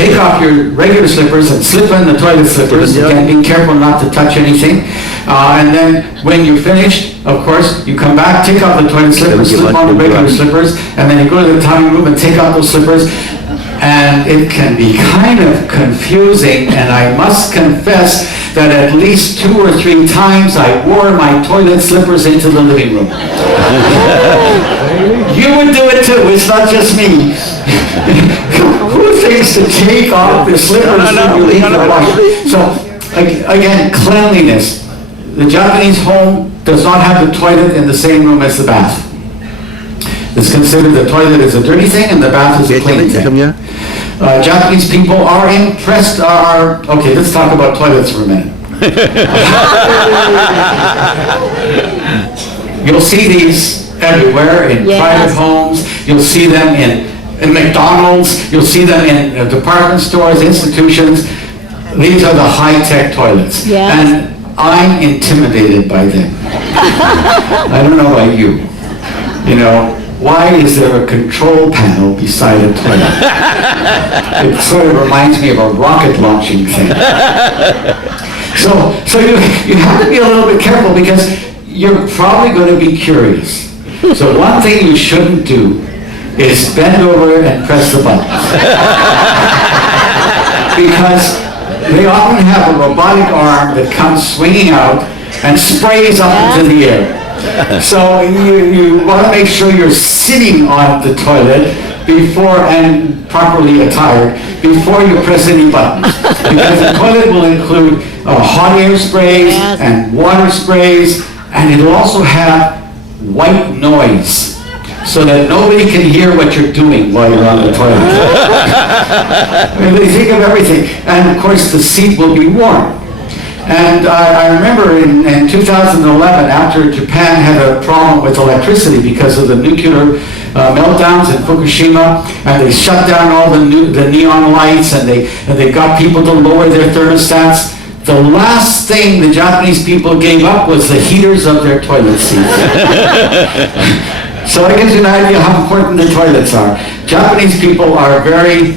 take off your regular slippers and slip on the toilet slippers. Again, be careful not to touch anything. And then when you're finished, of course, you come back, take off the toilet slippers, slip on the regular slippers, and then you go to the towel room and take off those slippers. And it can be kind of confusing, and I must confess that at least 2 or 3 times I wore my toilet slippers into the living room. You would do it too, it's not just me. Who thinks to take off the slippers when you leave the washroom? So, again, cleanliness. The Japanese home does not have the toilet in the same room as the bath. It's considered the toilet is a dirty thing and the bath is a clean thing. Japanese people are impressed, okay, let's talk about toilets for a minute. You'll see these everywhere in private homes, you'll see them in McDonald's, you'll see them in department stores, institutions. These are the high-tech toilets. And I'm intimidated by them. I don't know about you. You know, why is there a control panel beside a toilet? It sort of reminds me of a rocket launching thing. So you have to be a little bit careful because you're probably going to be curious. So one thing you shouldn't do is bend over and press the buttons. Because they often have a robotic arm that comes swinging out and sprays up into the air. So you want to make sure you're sitting on the toilet before and properly attired before you press any buttons. Because the toilet will include hot air sprays and water sprays, and it'll also have white noise so that nobody can hear what you're doing while you're on the toilet. I mean, they think of everything. And of course the seat will be warm. And I remember in 2011, after Japan had a problem with electricity because of the nuclear meltdowns in Fukushima, and they shut down all the neon lights, and they got people to lower their thermostats. The last thing the Japanese people gave up was the heaters of their toilet seats. So that gives you an idea how important the toilets are. Japanese people are very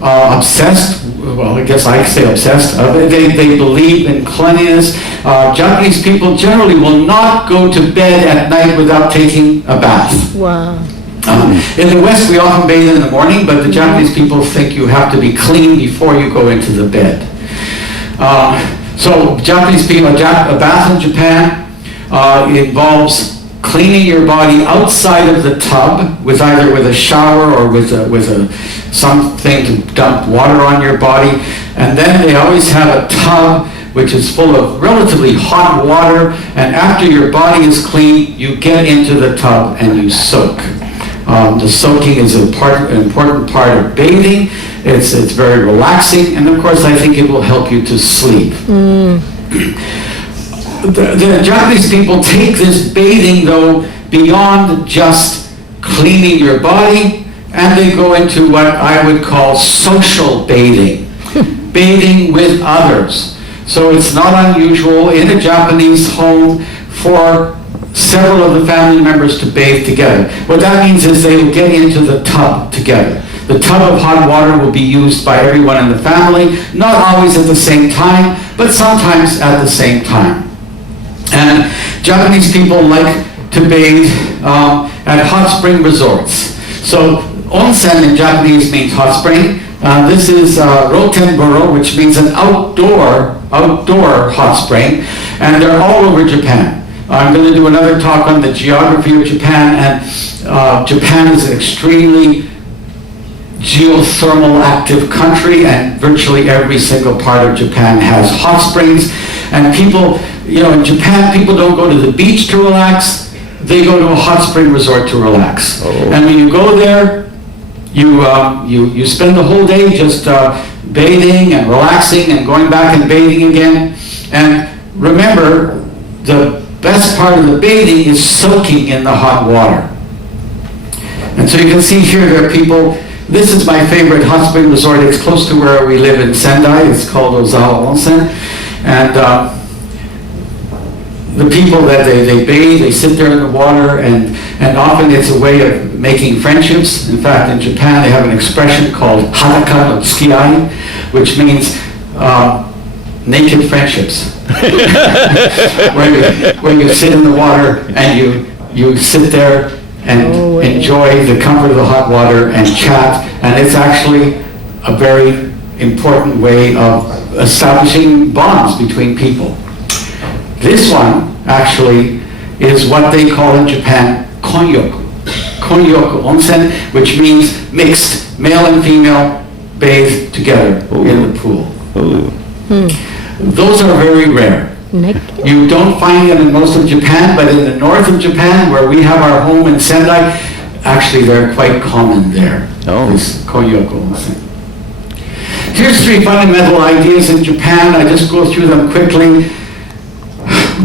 obsessed. Well, I guess I say obsessed. They believe in cleanliness. Japanese people generally will not go to bed at night without taking a bath. Wow. In the West, we often bathe in the morning, but the Japanese people think you have to be clean before you go into the bed. So Japanese people, a bath in Japan involves cleaning your body outside of the tub with either with a shower or with something to dump water on your body, and then they always have a tub which is full of relatively hot water, and after your body is clean, you get into the tub and you soak. The soaking is an important part of bathing. It's very relaxing, and of course I think it will help you to sleep. The Japanese people take this bathing, though, beyond just cleaning your body, and they go into what I would call social bathing, bathing with others. So it's not unusual in a Japanese home for several of the family members to bathe together. What that means is they will get into the tub together. The tub of hot water will be used by everyone in the family, not always at the same time, but sometimes at the same time. And Japanese people like to bathe at hot spring resorts. So onsen in Japanese means hot spring. This is rotenburo, which means an outdoor hot spring, and they're all over Japan. I'm going to do another talk on the geography of Japan, and Japan is an extremely geothermal active country, and virtually every single part of Japan has hot springs. And people, in Japan, people don't go to the beach to relax, they go to a hot spring resort to relax. And when you go there, you spend the whole day just bathing and relaxing and going back and bathing again. And remember, the best part of the bathing is soaking in the hot water. And so you can see here there are people. This is my favorite hot spring resort. It's close to where we live in Sendai. It's called Ozawa Onsen. And the people that they bathe, they sit there in the water, and often it's a way of making friendships. In fact, in Japan, they have an expression called hadaka no tsukiai, which means naked friendships. where you sit in the water and you sit there and enjoy the comfort of the hot water and chat, and it's actually a very important way of establishing bonds between people. This one actually is what they call in Japan konyoku. Konyoku onsen, which means mixed, male and female bathe together in the pool. Those are very rare. You don't find them in most of Japan, but in the north of Japan, where we have our home in Sendai, actually they're quite common there. This konyoku onsen. Here's 3 fundamental ideas in Japan. I just go through them quickly.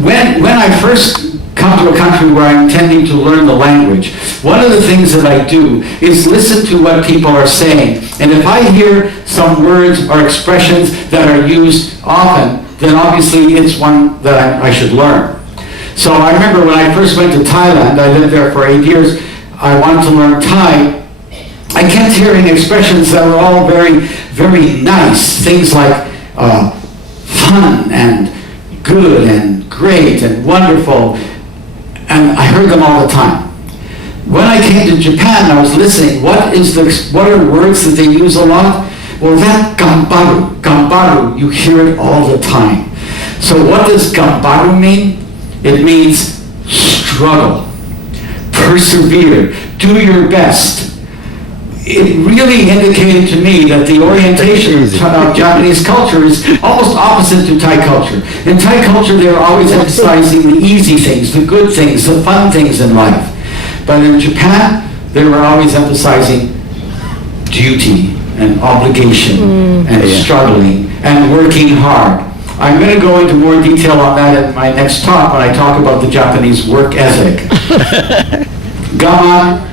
When I first come to a country where I'm intending to learn the language, one of the things that I do is listen to what people are saying. And if I hear some words or expressions that are used often, then obviously it's one that I should learn. So I remember when I first went to Thailand, I lived there for 8 years, I wanted to learn Thai. I kept hearing expressions that were all very, very nice. Things like fun and good and great and wonderful. And I heard them all the time. When I came to Japan, I was listening. What are words that they use a lot? Well, that gambaru, you hear it all the time. So what does gambaru mean? It means struggle, persevere, do your best. It really indicated to me that the orientation of Japanese culture is almost opposite to Thai culture. In Thai culture, they were always emphasizing the easy things, the good things, the fun things in life. But in Japan, they were always emphasizing duty and obligation and struggling and working hard. I'm going to go into more detail on that in my next talk when I talk about the Japanese work ethic. Gaman.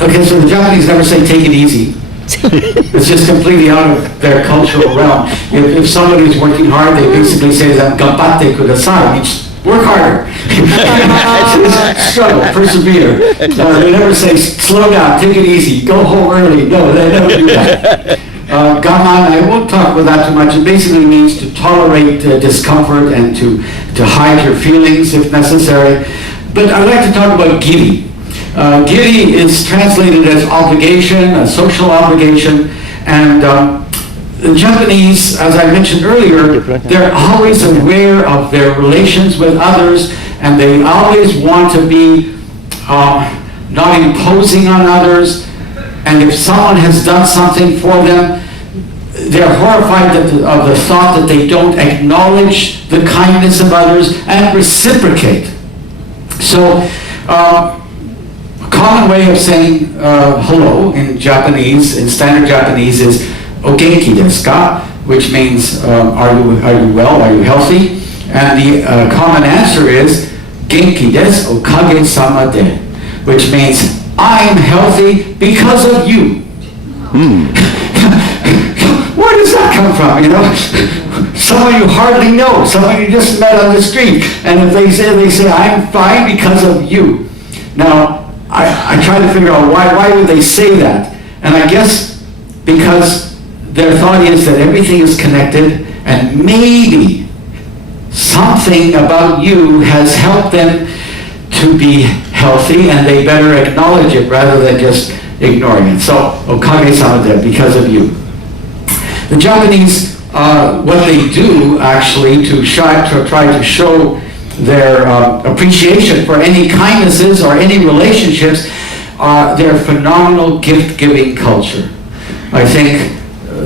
Okay, so the Japanese never say take it easy. It's just completely out of their cultural realm. If somebody is working hard, they basically say that gambatte kudasai, means work harder. Struggle, persevere. They never say slow down, take it easy, go home early. No, they never do that. Gaman, I won't talk about that too much. It basically means to tolerate discomfort and to hide your feelings if necessary. But I'd like to talk about giri. Giri is translated as obligation, a social obligation, and the Japanese, as I mentioned earlier, they're always aware of their relations with others, and they always want to be not imposing on others, and if someone has done something for them, they're horrified of the thought that they don't acknowledge the kindness of others and reciprocate. So, a common way of saying hello in Japanese, in standard Japanese, is "O genki desu ka?" which means are you well, are you healthy? And the common answer is "Genki desu okage-sama de," which means I'm healthy because of you. Where does that come from, you know? Someone you hardly know, someone you just met on the street, and if they say I'm fine because of you. Now, I try to figure out why would they say that? And I guess because their thought is that everything is connected, and maybe something about you has helped them to be healthy, and they better acknowledge it rather than just ignoring it. So, okage-sama de, because of you. The Japanese, what they do actually to try to show their appreciation for any kindnesses or any relationships, their phenomenal gift-giving culture. I think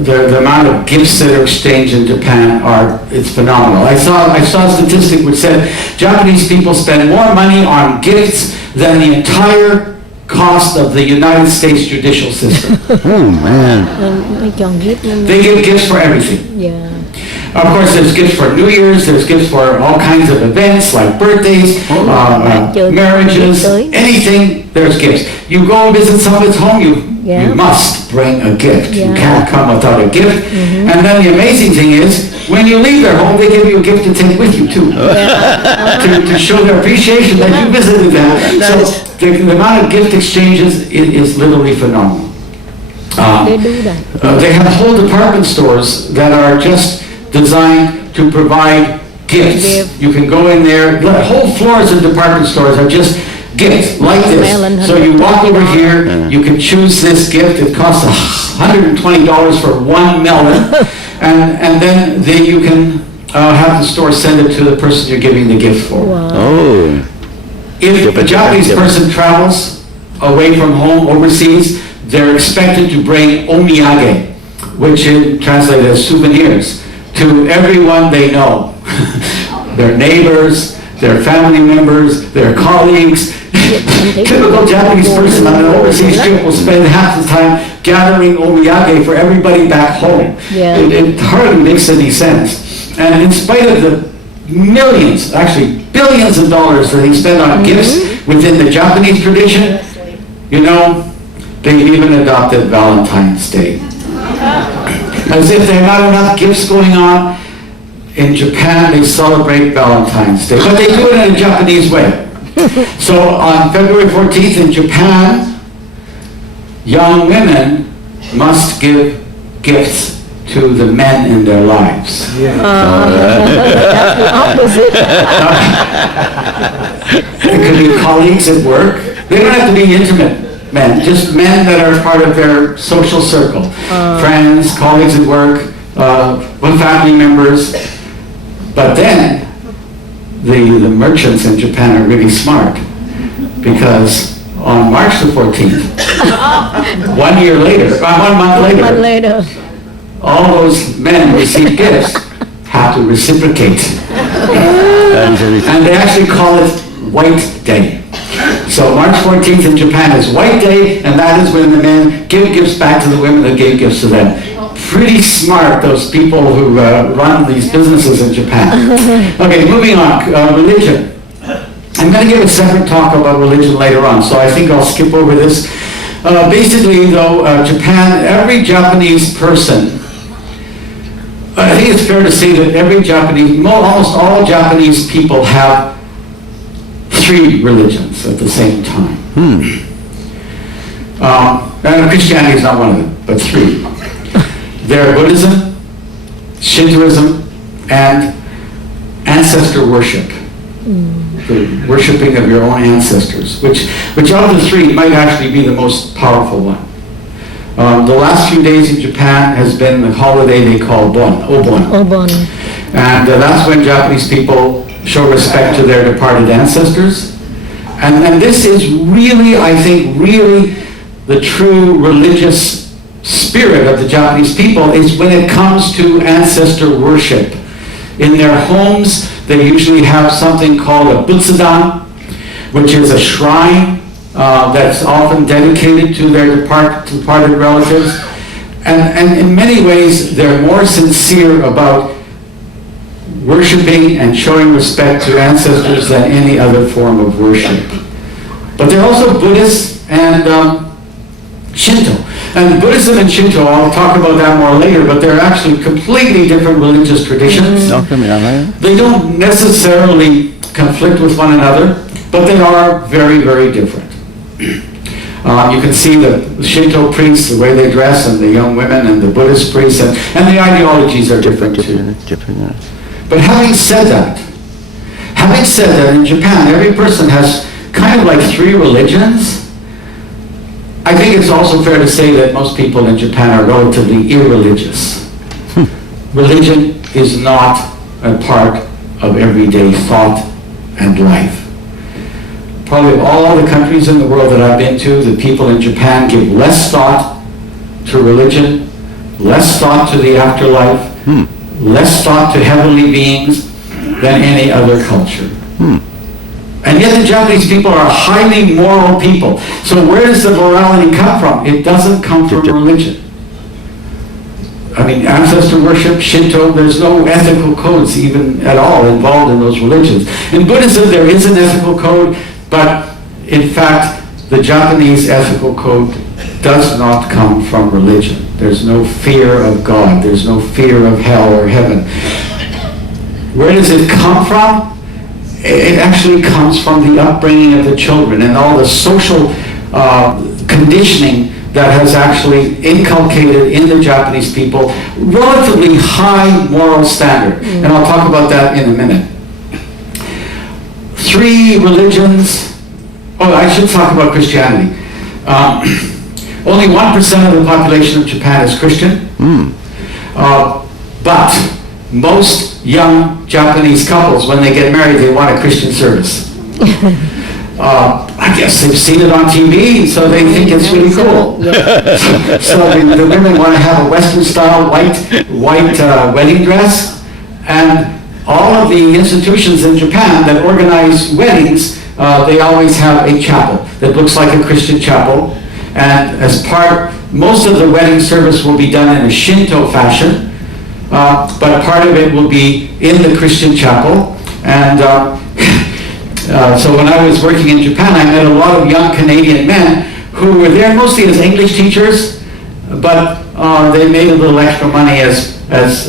the amount of gifts that are exchanged in Japan it's phenomenal. I saw a statistic which said Japanese people spend more money on gifts than the entire cost of the United States judicial system. Oh man. They give gifts for everything. Yeah. Of course, there's gifts for New Year's, there's gifts for all kinds of events like birthdays, marriages, anything, there's gifts. You go and visit someone's home, you you must bring a gift. You Yeah. can't come without a gift. And then the amazing thing is, when you leave their home, they give you a gift to take with you too, to show their appreciation that you visited them. So the amount of gift exchanges is literally phenomenal. They do that. They have whole department stores that are just designed to provide gifts. You can go in there, whole floors of department stores are just gifts like this. So you walk over here, you can choose this gift. It costs $120 for one melon, and then you can have the store send it to the person you're giving the gift for. Oh. If a Japanese person travels away from home overseas, they're expected to bring omiyage, which is translated as souvenirs, to everyone they know. Their neighbors, their family members, their colleagues. Typical Japanese person on an overseas trip will spend half the time gathering omiyage for everybody back home. Yeah. It hardly makes any sense. And in spite of the millions, actually billions of dollars that they spend on gifts within the Japanese tradition, you know, they even adopted Valentine's Day. As if there are not enough gifts going on, in Japan they celebrate Valentine's Day. But they do it in a Japanese way. So on February 14th in Japan, young women must give gifts to the men in their lives. That's the opposite. It could be colleagues at work. They don't have to be intimate men, just men that are part of their social circle. Friends, colleagues at work, family members. But then, the merchants in Japan are really smart, because on March the 14th, 1 year later, 1 month later, all those men who receive gifts have to reciprocate. And they actually call it White Day. So March 14th in Japan is White Day, and that is when the men give gifts back to the women that gave gifts to them. Pretty smart, those people who run these businesses in Japan. Okay, moving on, religion. I'm going to give a separate talk about religion later on, so I think I'll skip over this. Basically, though, Japan, every Japanese person, I think it's fair to say that every Japanese, almost all Japanese people have 3 religions at the same time. And Christianity is not one of them, but 3. They're Buddhism, Shintoism, and ancestor worship. The worshiping of your own ancestors, which of the 3 might actually be the most powerful one. The last few days in Japan has been the holiday they call Obon. And that's when Japanese people show respect to their departed ancestors. And this is really, I think, really the true religious spirit of the Japanese people is when it comes to ancestor worship. In their homes, they usually have something called a butsudan, which is a shrine that's often dedicated to their departed relatives. And in many ways, they're more sincere about worshiping and showing respect to ancestors than any other form of worship. But they're also Buddhist and Shinto. And Buddhism and Shinto, I'll talk about that more later, but they're actually completely different religious traditions. They don't necessarily conflict with one another, but they are very, very different. You can see the Shinto priests, the way they dress, and the young women, and the Buddhist priests, and the ideologies are different too. But having said that, in Japan, every person has kind of like 3 religions. I think it's also fair to say that most people in Japan are relatively irreligious. Religion is not a part of everyday thought and life. Probably of all the countries in the world that I've been to, the people in Japan give less thought to religion, less thought to the afterlife, less thought to heavenly beings than any other culture. And yet the Japanese people are highly moral people. So where does the morality come from? It doesn't come from religion. I mean, ancestor worship, Shinto, there's no ethical codes even at all involved in those religions. In Buddhism, there is an ethical code, but in fact, the Japanese ethical code does not come from religion. There's no fear of God. There's no fear of hell or heaven. Where does it come from? It actually comes from the upbringing of the children and all the social conditioning that has actually inculcated in the Japanese people relatively high moral standard. And I'll talk about that in a minute. 3 religions. Oh, I should talk about Christianity. Only 1% of the population of Japan is Christian. But most young Japanese couples, when they get married, they want a Christian service. I guess they've seen it on TV, so they think it's really cool. So the women want to have a Western-style white wedding dress, and all of the institutions in Japan that organize weddings, they always have a chapel that looks like a Christian chapel, and as part, most of the wedding service will be done in a Shinto fashion, but part of it will be in the Christian chapel. And so when I was working in Japan, I met a lot of young Canadian men who were there mostly as English teachers, but they made a little extra money as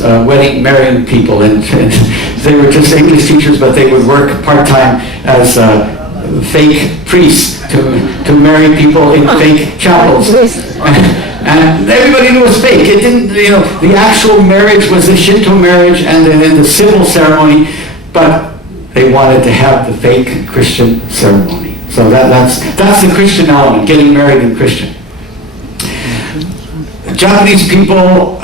marrying people, and they were just English teachers, but they would work part-time as fake priests to marry people in fake chapels. And everybody knew it was fake. It didn't, the actual marriage was a Shinto marriage and then the civil ceremony, but they wanted to have the fake Christian ceremony. So that's the Christian element, getting married in Christian. Japanese people,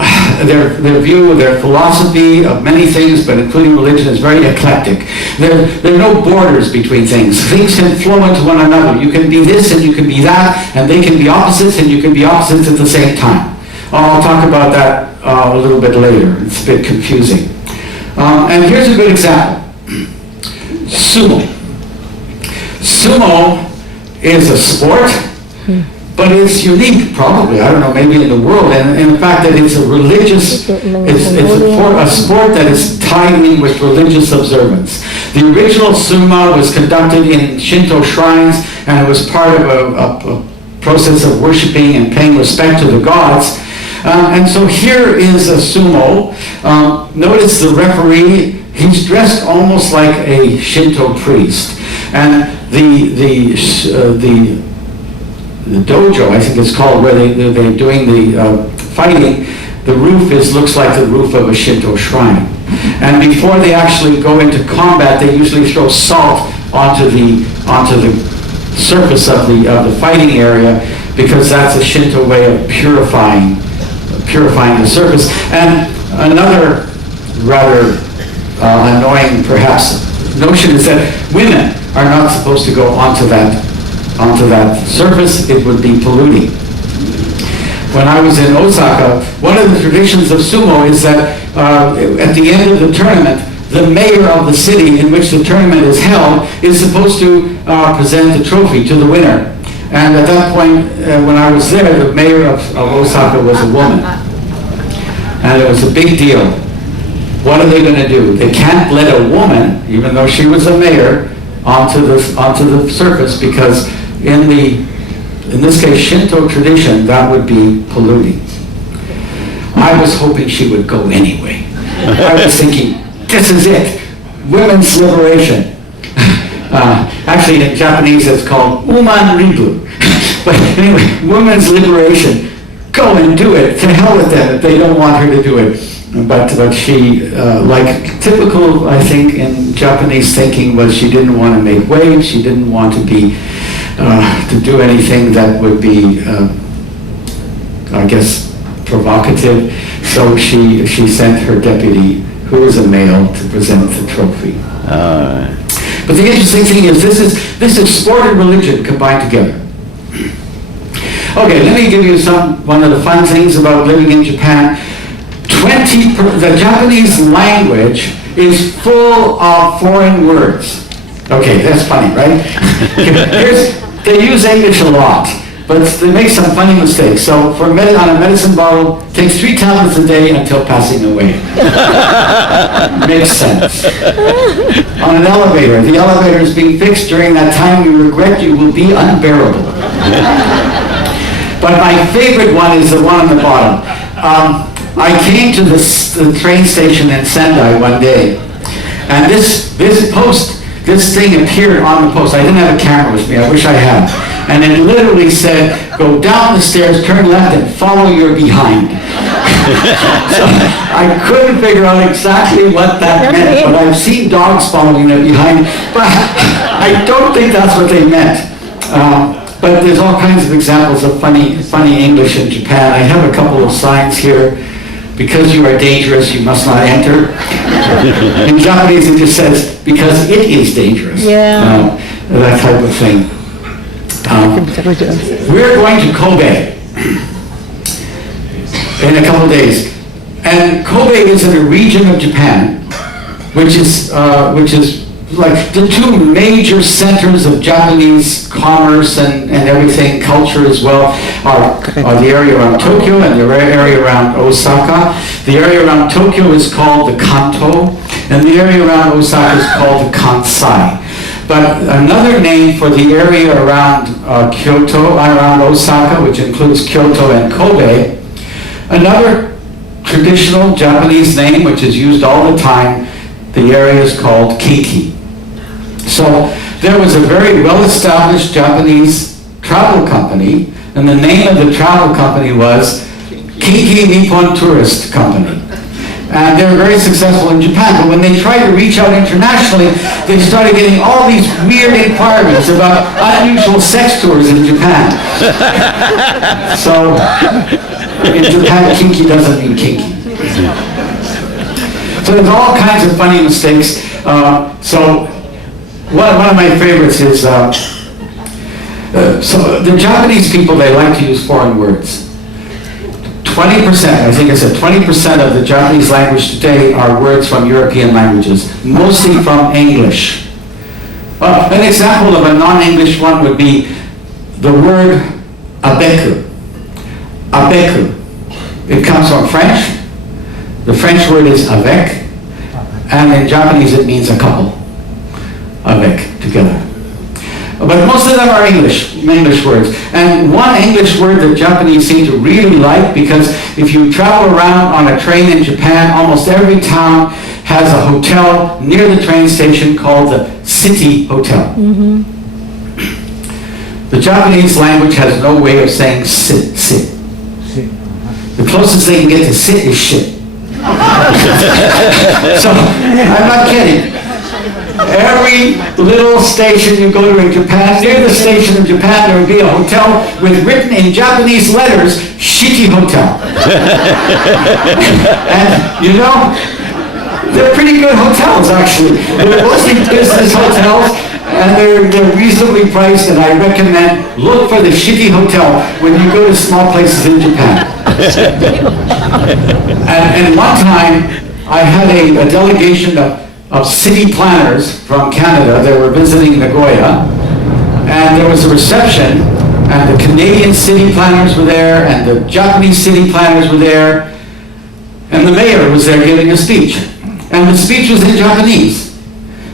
their view, their philosophy of many things, but including religion, is very eclectic. There are no borders between things. Things can flow into one another. You can be this and you can be that, and they can be opposites and you can be opposites at the same time. I'll talk about that a little bit later. It's a bit confusing. And here's a good example. Sumo. Sumo is a sport, but it's unique, probably, I don't know, maybe in the world, and in the fact that it's a religious, it's a sport that is tied in with religious observance. The original sumo was conducted in Shinto shrines, and it was part of a process of worshiping and paying respect to the gods. And so here is a sumo. Notice the referee, he's dressed almost like a Shinto priest. And the dojo, I think it's called, where they're doing the fighting, the roof looks like the roof of a Shinto shrine. And before they actually go into combat, they usually throw salt onto the surface of the fighting area, because that's a Shinto way of purifying the surface. And another rather annoying, perhaps, notion is that women are not supposed to go onto that surface. It would be polluting. When I was in Osaka, one of the traditions of sumo is that at the end of the tournament, the mayor of the city in which the tournament is held is supposed to present the trophy to the winner. And at that point, when I was there, the mayor of Osaka was a woman. And it was a big deal. What are they going to do? They can't let a woman, even though she was a mayor, onto the surface, because in this case, Shinto tradition, that would be polluting. I was hoping she would go anyway. I was thinking, this is it, women's liberation. Actually, in Japanese, it's called uman ribu. But anyway, women's liberation. Go and do it. To hell with them if they don't want her to do it. But she, like typical, I think, in Japanese thinking, was she didn't want to make waves. She didn't want to be to do anything that would be, I guess, provocative. So she sent her deputy, who was a male, to present the trophy. But the interesting thing is, this is sport and religion combined together. Okay, let me give you one of the fun things about living in Japan. The Japanese language is full of foreign words. Okay, that's funny, right? They use English a lot, but they make some funny mistakes. So on a medicine bottle, takes 3 tablets a day until passing away. Makes sense. On an elevator, the elevator is being fixed during that time. We regret you will be unbearable. But my favorite one is the one on the bottom. I came to the train station in Sendai one day, and this thing appeared on the post. I didn't have a camera with me. I wish I had. And it literally said, "Go down the stairs, turn left, and follow your behind." So I couldn't figure out exactly what that meant, but I've seen dogs following their behind, but I don't think that's what they meant. But there's all kinds of examples of funny English in Japan. I have a couple of signs here. Because you are dangerous, you must not enter. In Japanese, it just says, because it is dangerous. Yeah. That type of thing. We're going to Kobe in a couple days. And Kobe is in a region of Japan, which is like the two major centers of Japanese commerce and everything, culture as well, are the area around Tokyo and the area around Osaka. The area around Tokyo is called the Kanto, and the area around Osaka is called the Kansai. But another name for the area around Kyoto, around Osaka, which includes Kyoto and Kobe, another traditional Japanese name, which is used all the time, the area is called Kinki. So there was a very well-established Japanese travel company, and the name of the travel company was Kinki Nippon Tourist Company. And they were very successful in Japan, but when they tried to reach out internationally, they started getting all these weird inquiries about unusual sex tours in Japan. So in Japan, kinky doesn't mean kinky. So there's all kinds of funny mistakes. So one of my favorites is, so the Japanese people, they like to use foreign words. 20%, I think I said 20% of the Japanese language today are words from European languages, mostly from English. An example of a non-English one would be the word abeku. Abeku. It comes from French. The French word is avec, and in Japanese it means a couple. Avec, together. But most of them are English words. And one English word that Japanese seem to really like, because if you travel around on a train in Japan, almost every town has a hotel near the train station called the City Hotel. Mm-hmm. The Japanese language has no way of saying sit. The closest they can get to sit is shit. So, I'm not kidding. Every little station you go to in Japan, near the station in Japan, there will be a hotel with written in Japanese letters, Shiki Hotel. And you know, they're pretty good hotels actually. They're mostly business hotels, and they're reasonably priced, and I recommend look for the Shiki Hotel when you go to small places in Japan. And one time, I had a delegation of city planners from Canada. They were visiting Nagoya, and there was a reception, and the Canadian city planners were there, and the Japanese city planners were there, and the mayor was there giving a speech. And the speech was in Japanese.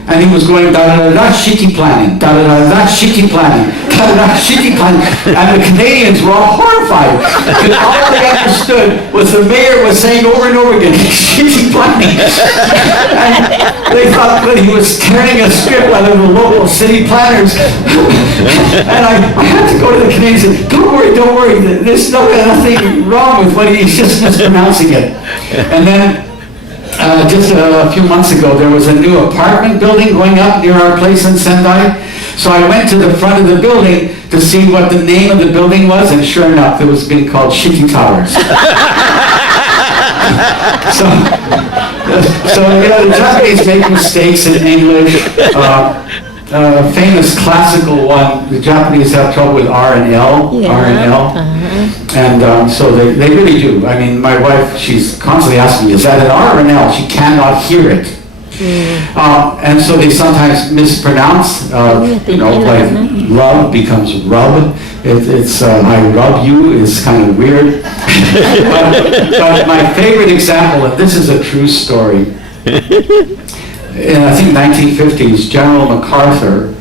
And he was going da-da-da-da, shiki planning, da-da-da-da, shiki planning, da-da-da, shiki planning. And the Canadians were all horrified, because all they understood was the mayor was saying over and over again, shiki planning. And they thought that he was tearing a strip out of the local city planners. And I had to go to the Canadians and say, don't worry, there's nothing wrong with what he's just mispronouncing it. And then, just a few months ago, there was a new apartment building going up near our place in Sendai. So I went to the front of the building to see what the name of the building was, and sure enough, it was being called Shiki Towers. So the Japanese make mistakes in English. Famous classical one, the Japanese have trouble with R and L, yeah. R and L. And so they really do. I mean, my wife, she's constantly asking me, is that an R or an L? She cannot hear it. And so they sometimes mispronounce, like love becomes rub. It's I rub you is kind of weird. but my favorite example, and this is a true story, in I think 1950s, General MacArthur,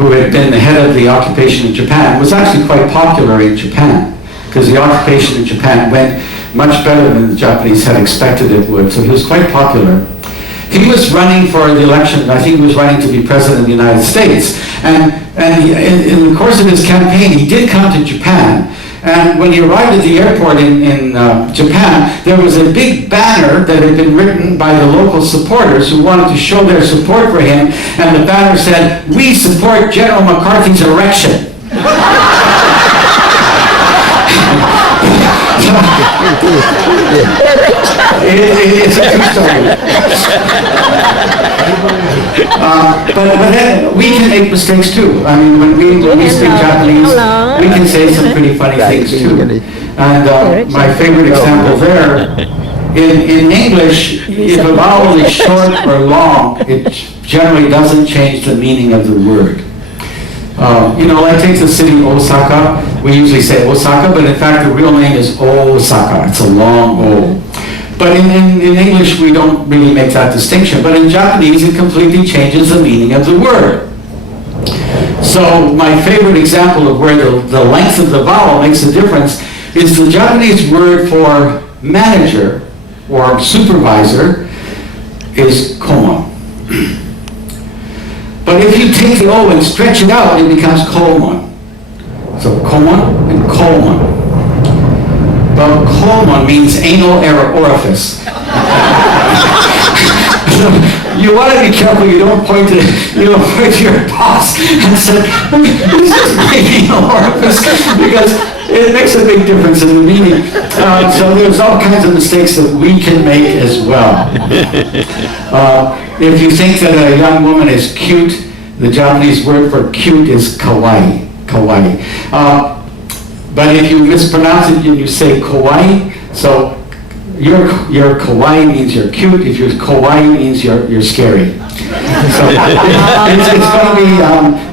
who had been the head of the occupation in Japan, was actually quite popular in Japan, because the occupation in Japan went much better than the Japanese had expected it would, so he was quite popular. He was running for the election. I think he was running to be president of the United States. And in the course of his campaign, he did come to Japan. And when he arrived at the airport in Japan, there was a big banner that had been written by the local supporters who wanted to show their support for him. And the banner said, "We support General McCarthy's election." It's a true story. But then we can make mistakes too. I mean, when we speak Japanese, we can say some pretty funny things too. And my favorite example there, in English, if a vowel is short or long, it generally doesn't change the meaning of the word. Like take the city Osaka. We usually say Osaka, but in fact the real name is Osaka. It's a long O. But in English we don't really make that distinction. But in Japanese it completely changes the meaning of the word. So my favorite example of where the length of the vowel makes a difference is the Japanese word for manager or supervisor is komon. But if you take the O and stretch it out, it becomes komon. So komon and kolmon. Well, kolmon means anal orifice. So you want to be careful you don't point to your boss and say, "This is my anal orifice," because it makes a big difference in the meaning. So there's all kinds of mistakes that we can make as well. If you think that a young woman is cute, the Japanese word for cute is kawaii. Kawaii. But if you mispronounce it and you say kawaii, so your kawaii means you're cute. If your kawaii means you're scary. So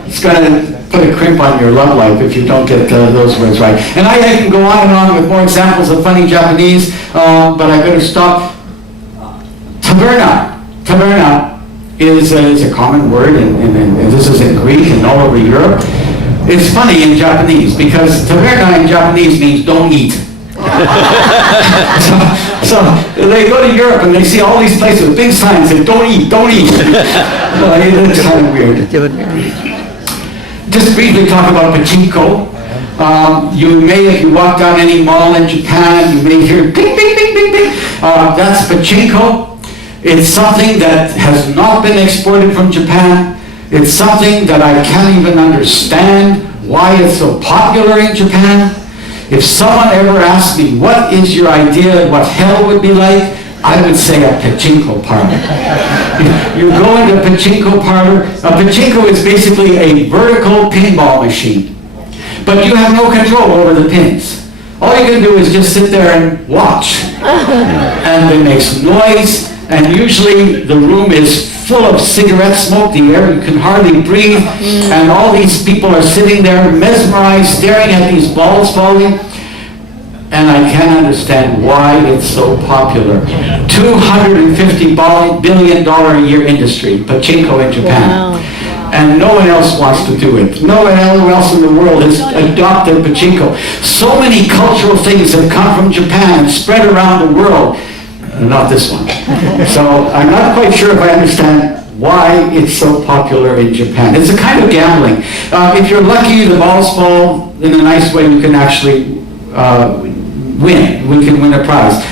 it's going to put a crimp on your love life if you don't get those words right. And I can go on and on with more examples of funny Japanese, but I better stop. Taverna. Taverna is a common word, and this is in Greek and all over Europe. It's funny in Japanese because taverna in Japanese means don't eat. so they go to Europe and they see all these places with big signs that don't eat, don't eat. It's kind of weird. Just briefly talk about pachinko. You may, if you walk down any mall in Japan, you may hear ping, ping, ping, ping, ping. That's pachinko. It's something that has not been exported from Japan. It's something that I can't even understand why it's so popular in Japan. If someone ever asked me, what is your idea of what hell would be like, I would say a pachinko parlor. You go into a pachinko parlor. A pachinko is basically a vertical pinball machine. But you have no control over the pins. All you can do is just sit there and watch. And it makes noise, and usually the room is full of cigarette smoke, the air, you can hardly breathe, and all these people are sitting there mesmerized, staring at these balls falling, and I can't understand why it's so popular. $250 billion a year industry, pachinko in Japan. Wow. And no one else wants to do it. No one else in the world has adopted pachinko. So many cultural things have come from Japan and spread around the world. Not this one. So I'm not quite sure if I understand why it's so popular in Japan. It's a kind of gambling. If you're lucky, the balls fall in a nice way, you can actually win. We can win a prize.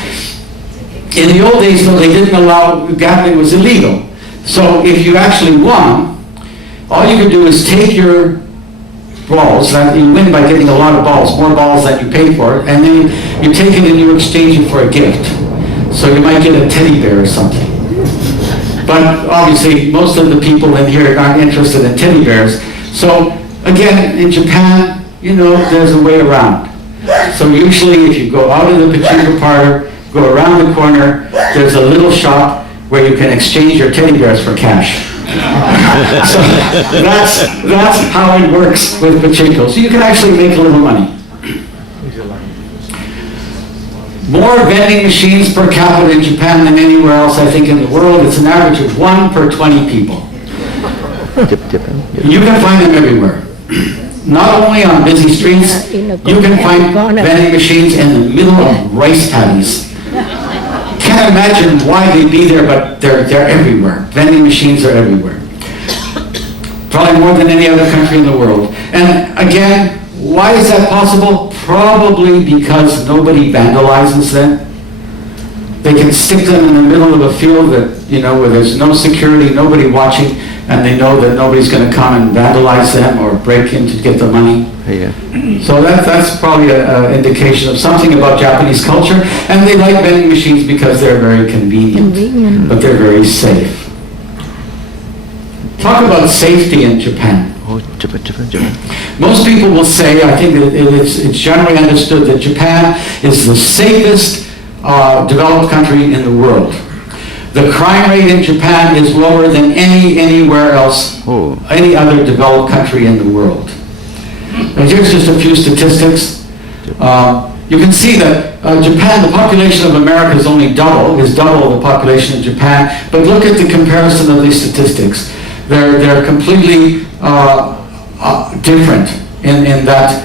In the old days, though, they didn't allow, gambling was illegal. So if you actually won, all you could do is take your balls, that you win by getting a lot of balls, more balls than you paid for, and then you take it and you exchange it for a gift. So you might get a teddy bear or something. But obviously, most of the people in here aren't interested in teddy bears. So again, in Japan, there's a way around. So usually, if you go out of the pachinko parlor, go around the corner, there's a little shop where you can exchange your teddy bears for cash. So that's how it works with pachinko. So you can actually make a little money. More vending machines per capita in Japan than anywhere else, I think, in the world. It's an average of 1 per 20 people. You can find them everywhere. Not only on busy streets, you can find vending machines in the middle of rice paddies. Can't imagine why they'd be there, but they're everywhere. Vending machines are everywhere. Probably more than any other country in the world. And again, why is that possible? Probably because nobody vandalizes them. They can stick them in the middle of a field that, where there's no security, nobody watching, and they know that nobody's going to come and vandalize them or break in to get the money. Yeah. So that's probably an indication of something about Japanese culture. And they like vending machines because they're very convenient. But they're very safe. Talk about safety in Japan. Oh, Japan. Most people will say, I think it's generally understood that Japan is the safest developed country in the world. The crime rate in Japan is lower than anywhere else, any other developed country in the world. And here's just a few statistics. You can see that Japan, the population of America is double the population of Japan, but look at the comparison of these statistics. They're completely different in that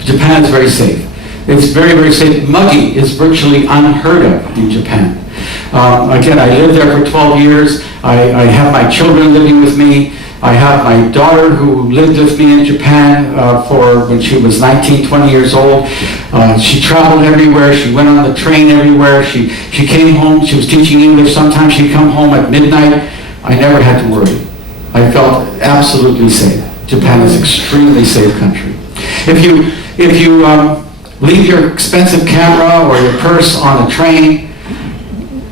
Japan is very safe. It's very, very safe. Mugging is virtually unheard of in Japan. Again, I lived there for 12 years. I have my children living with me. I have my daughter who lived with me in Japan for when she was 19, 20 years old. She traveled everywhere. She went on the train everywhere. She came home. She was teaching English. Sometimes she'd come home at midnight. I never had to worry. I felt absolutely safe. Japan is an extremely safe country. If you leave your expensive camera or your purse on a train,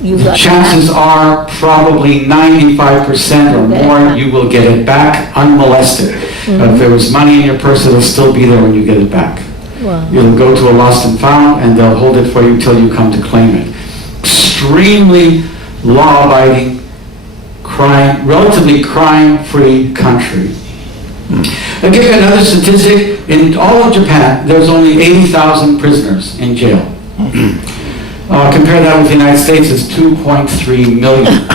the chances are probably 95% or more you will get it back unmolested. If there was money in your purse, it'll still be there when you get it back. Wow. You'll go to a lost and found and they'll hold it for you till you come to claim it. Extremely law-abiding, relatively crime-free country. I'll give you another statistic. In all of Japan, there's only 80,000 prisoners in jail. Compare that with the United States, it's 2.3 million.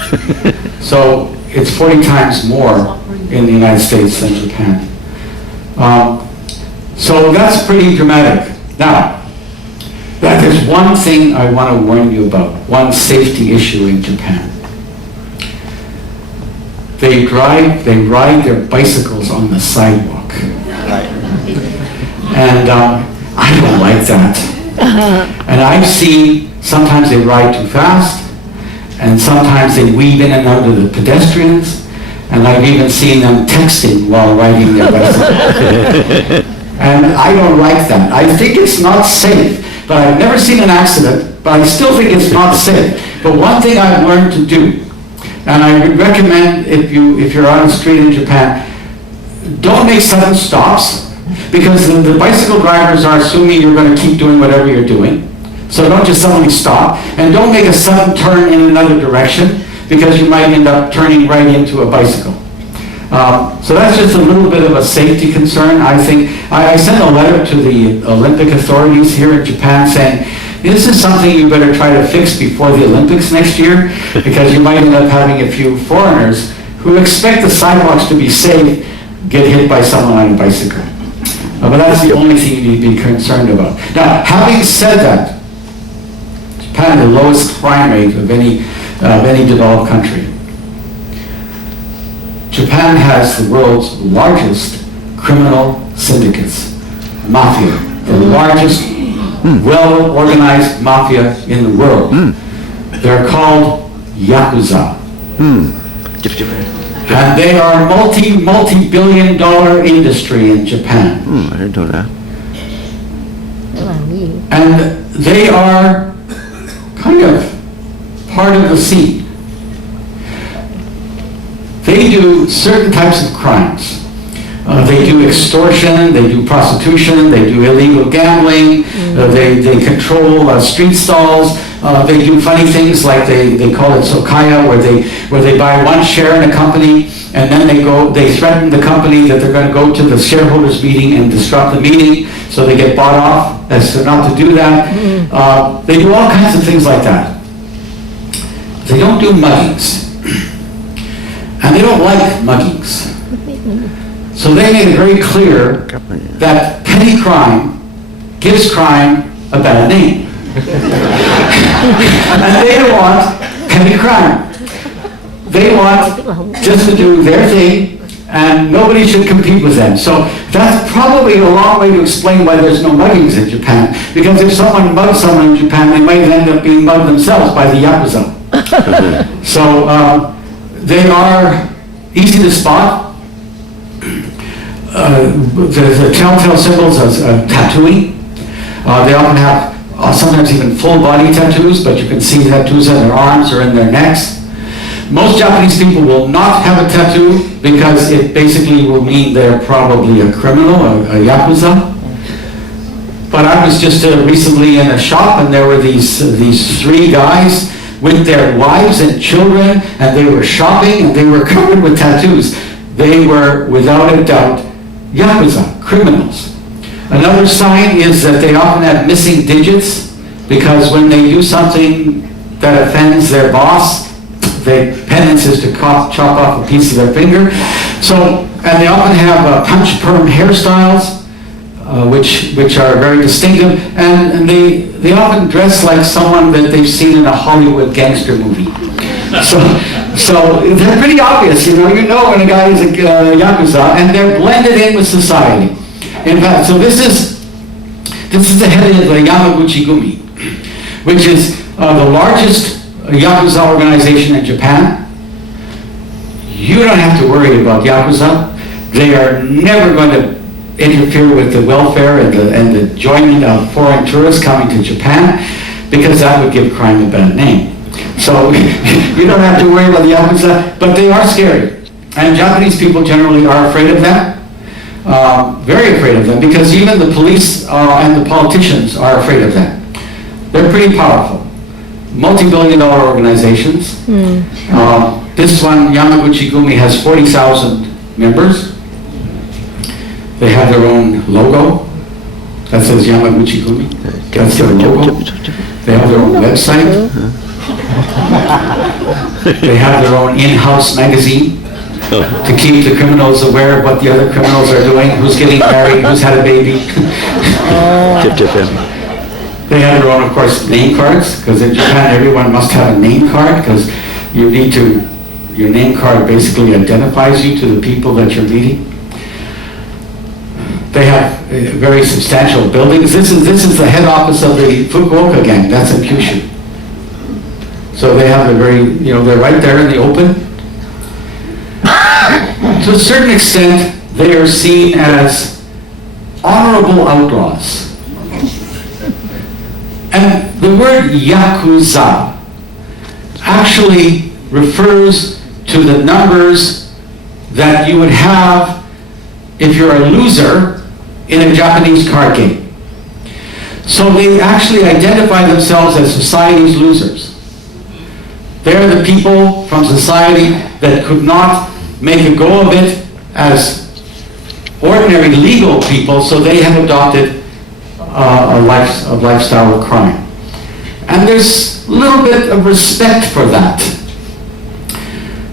So it's 40 times more in the United States than Japan. So that's pretty dramatic. Now, there's one thing I want to warn you about, one safety issue in Japan. They ride their bicycles on the sidewalk. And I don't like that. And I've seen, sometimes they ride too fast, and sometimes they weave in and out of the pedestrians, and I've even seen them texting while riding their bicycle. And I don't like that. I think it's not safe, but I've never seen an accident, but I still think it's not safe. But one thing I've learned to do, and I would recommend if you're on the street in Japan, don't make sudden stops, because the bicycle drivers are assuming you're going to keep doing whatever you're doing. So don't just suddenly stop, and don't make a sudden turn in another direction, because you might end up turning right into a bicycle. So that's just a little bit of a safety concern. I think I sent a letter to the Olympic authorities here in Japan saying, this is something you better try to fix before the Olympics next year, because you might end up having a few foreigners who expect the sidewalks to be safe get hit by someone on a bicycle. But that's the only thing you need to be concerned about. Now, having said that, Japan has the lowest crime rate of any developed country. Japan has the world's largest criminal syndicates, mafia, the largest well-organized mafia in the world. They're called Yakuza. And they are multi-billion dollar industry in Japan. I didn't know that. And they are kind of part of the scene. They do certain types of crimes. They do extortion, they do prostitution, they do illegal gambling, they control street stalls, they do funny things like they call it sokaya, where they buy one share in a company and then they threaten the company that they're going to go to the shareholders meeting and disrupt the meeting, so they get bought off as to not to do that. They do all kinds of things like that. They don't do muggings. And they don't like muggings. So they made it very clear that petty crime gives crime a bad name. And they don't want petty crime. They want just to do their thing, and nobody should compete with them. So that's probably a long way to explain why there's no muggings in Japan. Because if someone mugs someone in Japan, they might end up being mugged themselves by the Yakuza. So they are easy to spot. The telltale symbols of tattooing. They often have sometimes even full body tattoos, but you can see tattoos on their arms or in their necks. Most Japanese people will not have a tattoo because it basically will mean they're probably a criminal, a Yakuza. But I was just recently in a shop, and there were these three guys with their wives and children, and they were shopping, and they were covered with tattoos. They were, without a doubt, Yakuza, criminals. Another sign is that they often have missing digits, because when they do something that offends their boss, the penance is to chop off a piece of their finger. So, and they often have punch perm hairstyles, which are very distinctive, and they often dress like someone that they've seen in a Hollywood gangster movie. So they're pretty obvious, you know when a guy is a Yakuza, and they're blended in with society. In fact, so this is the head of the Yamaguchi-gumi, which is the largest Yakuza organization in Japan. You don't have to worry about Yakuza. They are never going to interfere with the welfare and the enjoyment of foreign tourists coming to Japan, because that would give crime a bad name. So you don't have to worry about the Yakuza, but they are scary. And Japanese people generally are afraid of them, very afraid of them, because even the police and the politicians are afraid of them. They're pretty powerful. Multi-billion-dollar organizations. This one, Yamaguchi-gumi, has 40,000 members. They have their own logo that says Yamaguchi-gumi. That's their logo. They have their own website. They have their own in-house magazine to keep the criminals aware of what the other criminals are doing, who's getting married, who's had a baby. They have their own, of course, name cards, because in Japan everyone must have a name card, because your name card basically identifies you to the people that you're meeting. They have very substantial buildings. This is the head office of the Fukuoka gang. That's in Kyushu. So they have a very, they're right there in the open. To a certain extent, they are seen as honorable outlaws. And the word Yakuza actually refers to the numbers that you would have if you're a loser in a Japanese card game. So they actually identify themselves as society's losers. They're the people from society that could not make a go of it as ordinary legal people, so they have adopted a lifestyle of crime. And there's a little bit of respect for that.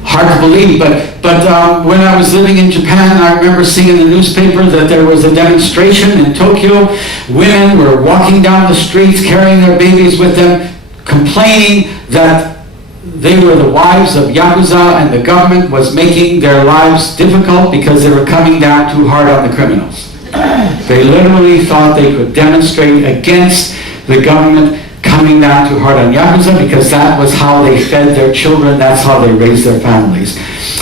Hard to believe, but when I was living in Japan, I remember seeing in the newspaper that there was a demonstration in Tokyo. Women were walking down the streets carrying their babies with them, complaining that they were the wives of Yakuza and the government was making their lives difficult because they were coming down too hard on the criminals. They literally thought they could demonstrate against the government coming down too hard on Yakuza, because that was how they fed their children, that's how they raised their families.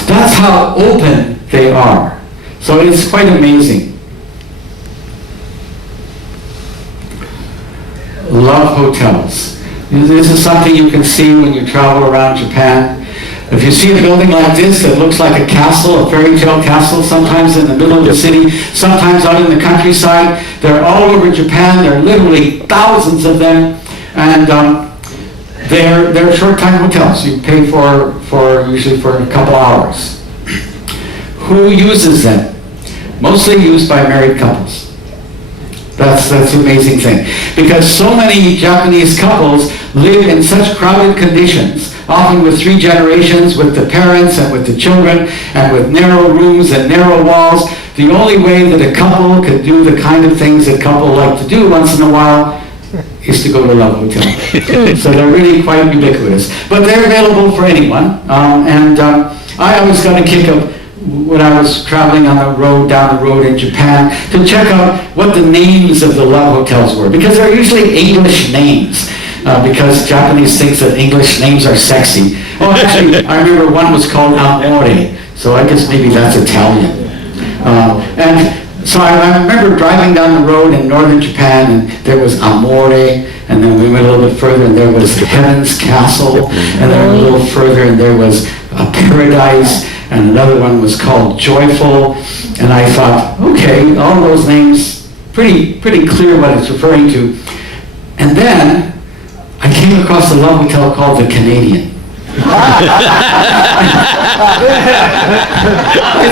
That's how open they are. So it's quite amazing. Love hotels. This is something you can see when you travel around Japan. If you see a building like this that looks like a castle, a fairy tale castle, sometimes in the middle of the city, sometimes out in the countryside, they're all over Japan. There are literally thousands of them. And they're short-time hotels. You pay usually for a couple hours. Who uses them? Mostly used by married couples. That's the amazing thing. Because so many Japanese couples live in such crowded conditions often with 3 generations, with the parents and with the children, and with narrow rooms and narrow walls. The only way that a couple could do the kind of things that couple like to do once in a while is to go to a love hotel. So they're really quite ubiquitous. But they're available for anyone. I always got a kick of when I was traveling on the road, down the road in Japan, to check out what the names of the love hotels were, because they're usually English names, because Japanese thinks that English names are sexy. Oh, actually, I remember one was called Amore, so I guess maybe that's Italian. And so I remember driving down the road in northern Japan, and there was Amore, and then we went a little bit further, and there was Heaven's Castle, and then a little further, and there was Paradise, and another one was called Joyful, and I thought, okay, all those names, pretty clear what it's referring to. And then I came across a love hotel called the Canadian. I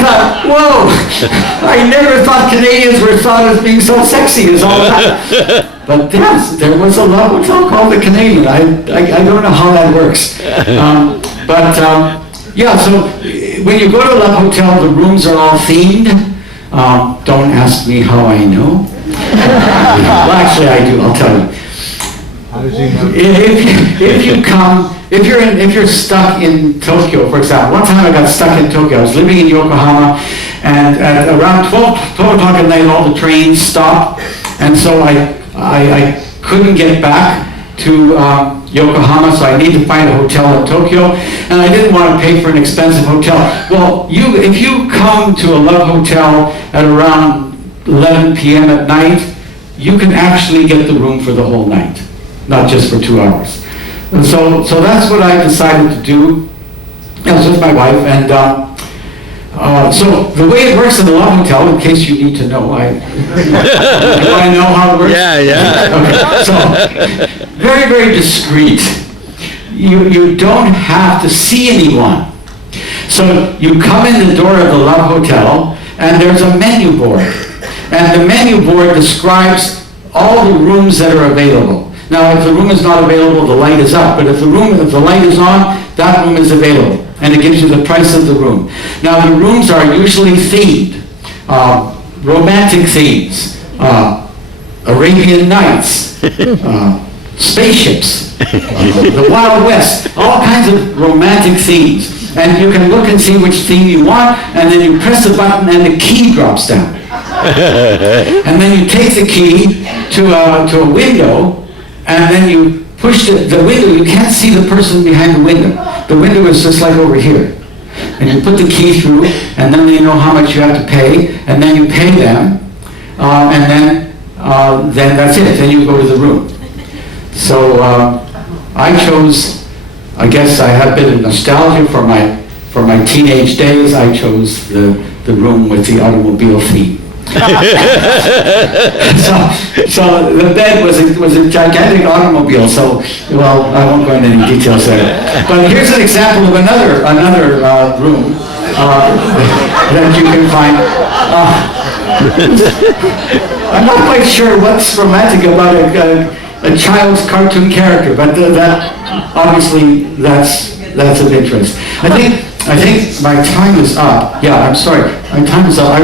thought, whoa, I never thought Canadians were thought as being so sexy as all that. But yes, there was a love hotel called the Canadian. I don't know how that works. Yeah, so when you go to a love hotel, the rooms are all themed. Don't ask me how I know. Well, actually I do, I'll tell you. If you're stuck in Tokyo, for example, one time I got stuck in Tokyo. I was living in Yokohama, and at around 12 o'clock at night, all the trains stopped, and so I couldn't get back to Yokohama, so I needed to find a hotel in Tokyo, and I didn't want to pay for an expensive hotel. Well, if you come to a love hotel at around 11 p.m. at night, you can actually get the room for the whole night, not just for 2 hours. And so that's what I decided to do. I was with my wife, and so the way it works in the love hotel, in case you need to know, I know how it works. Yeah. Okay. So very, very discreet. You don't have to see anyone. So you come in the door of the love hotel, and there's a menu board, and the menu board describes all the rooms that are available. Now, if the room is not available, the light is up. But if the light is on, that room is available. And it gives you the price of the room. Now, the rooms are usually themed. Romantic themes. Arabian Nights. Spaceships. The Wild West. All kinds of romantic themes. And you can look and see which theme you want, and then you press the button and the key drops down. And then you take the key to a window, and then you push the window. You can't see the person behind the window. The window is just like over here. And you put the key through, and then they know how much you have to pay, and then you pay them, and then that's it. Then you go to the room. So I chose, I guess I have a bit of nostalgia for my teenage days. I chose the room with the automobile theme. So the bed was a gigantic automobile. So, well, I won't go into any details there. But here's an example of another room that you can find. I'm not quite sure what's romantic about a child's cartoon character, but that obviously that's of interest. I think my time is up. Yeah, I'm sorry. My time is up.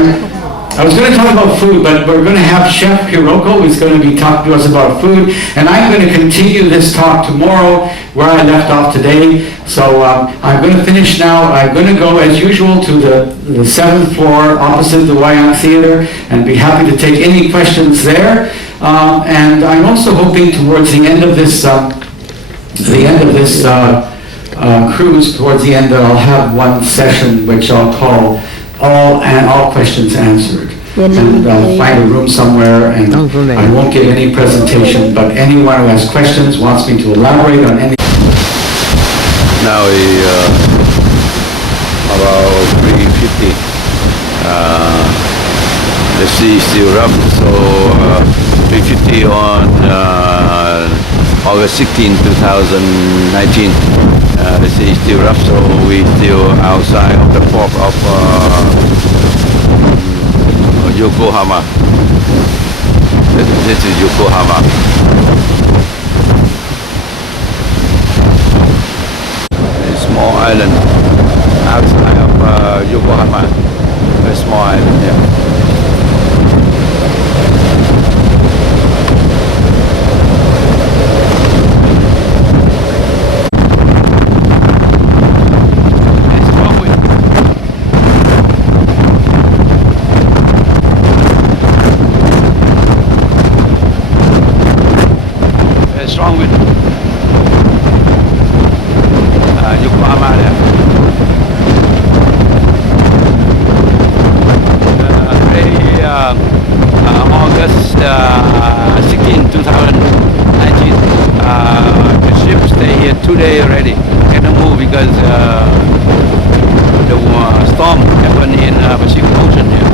I was going to talk about food, but we're going to have Chef Hiroko who's going to be talking to us about food, and I'm going to continue this talk tomorrow where I left off today. So I'm going to finish now. I'm going to go, as usual, to the 7th floor opposite the Wayang Theater and be happy to take any questions there. And I'm also hoping towards the end of this cruise, towards the end, I'll have one session which I'll call all questions answered. And I'll find a room somewhere, and I won't give any presentation, but anyone who has questions, wants me to elaborate on any... Now about 3:50. The sea is still rough, so 3:50 on August 16, 2019. The sea is still rough, so we still outside of the port of Yokohama. This is Yokohama. island outside of Yokohama. A small island, yeah. Strong wind. Yokohama there. Today, August 16, 2019. The ship stay here 2 days already. Cannot move because the storm happened in Pacific Ocean here.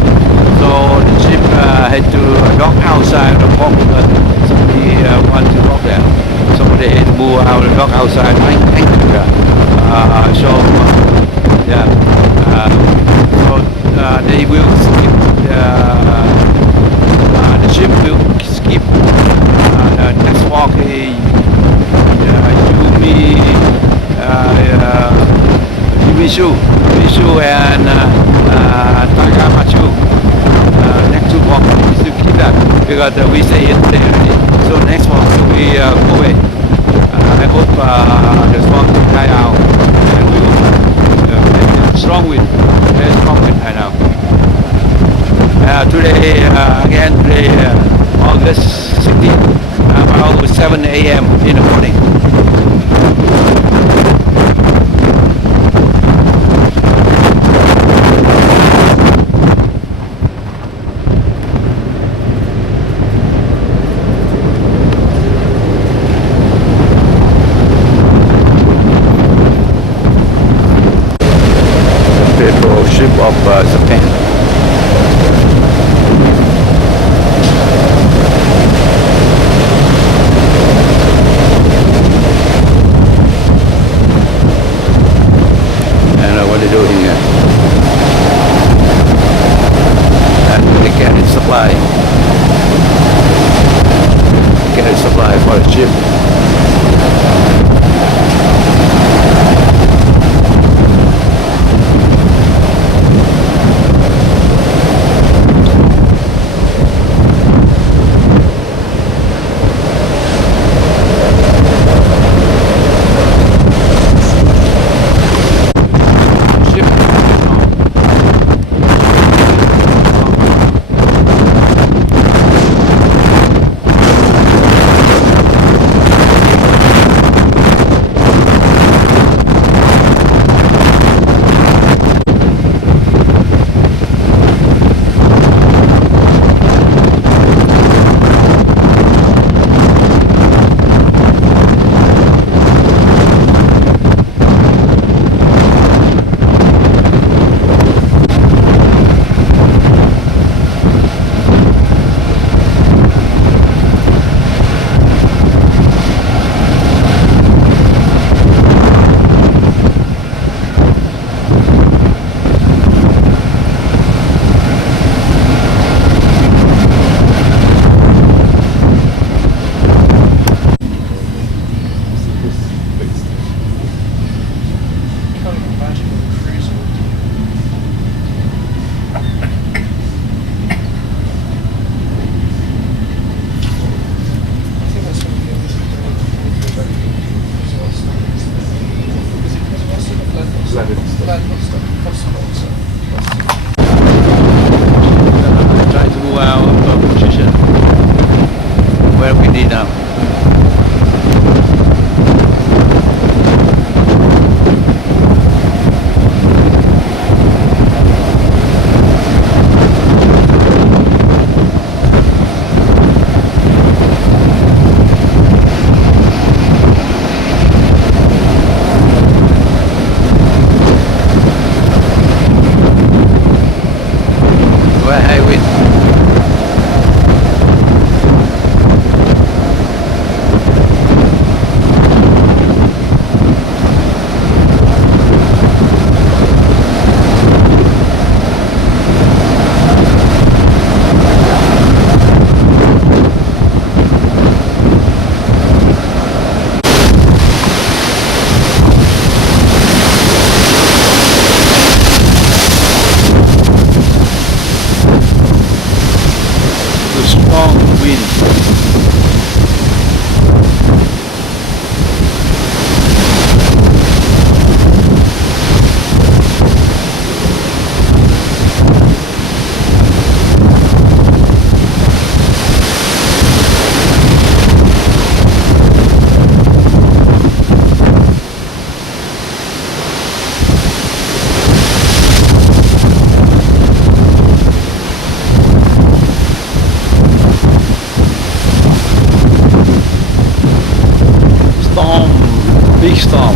So the ship had to dock outside the port because somebody want to dock there. So they had to move out the dock outside Anchorage. Yeah. They will skip the ship will skip the next walk Yumishu and Takamachu. Next two walk is to keep that because we say it there already. So next walk will be Kobe. I hope the storm will die out and we will strong wind, very strong wind right now. Today August 16, about 7 a.m. in the morning. Petrol ship of Japan. And what they doing here? And they carry supply. Carry supply for the ship. Trying to move out of position where we need now. big storm.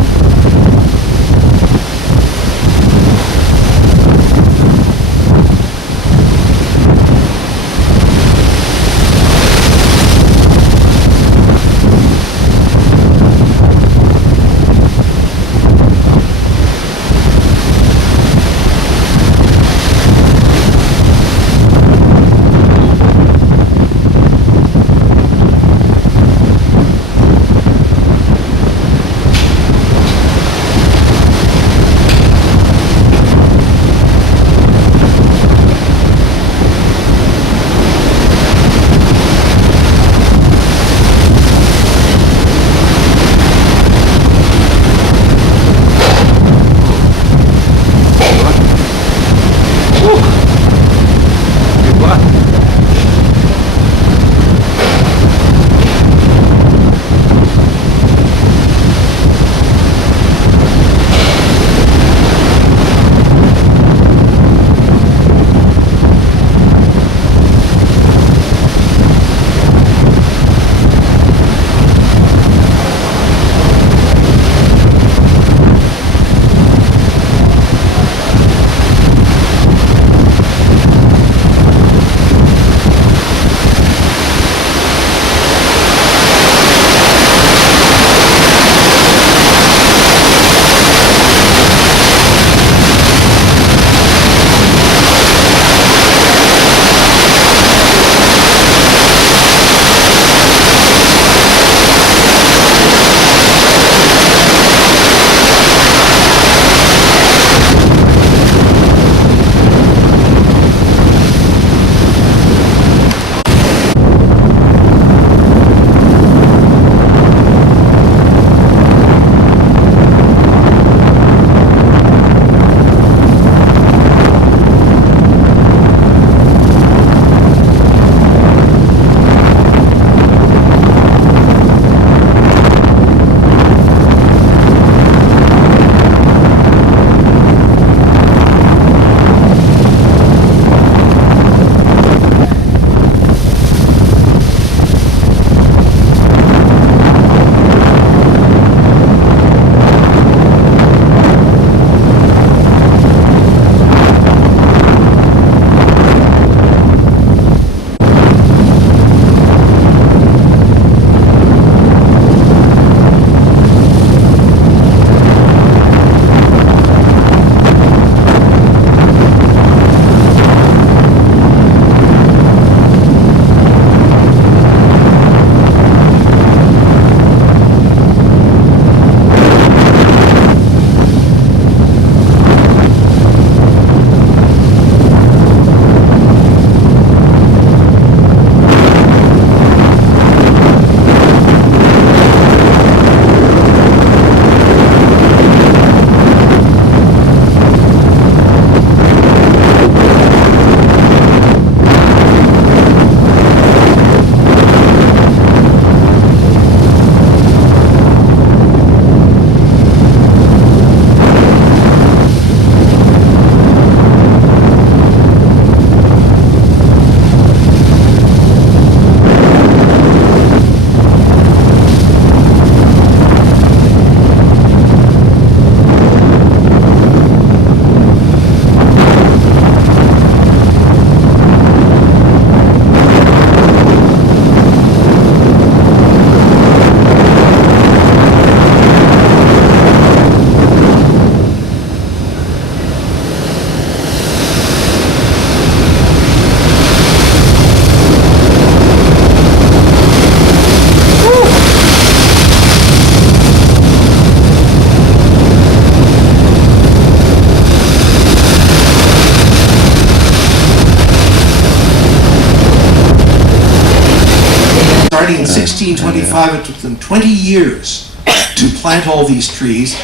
starting in 1625. It took them 20 years to plant all these trees,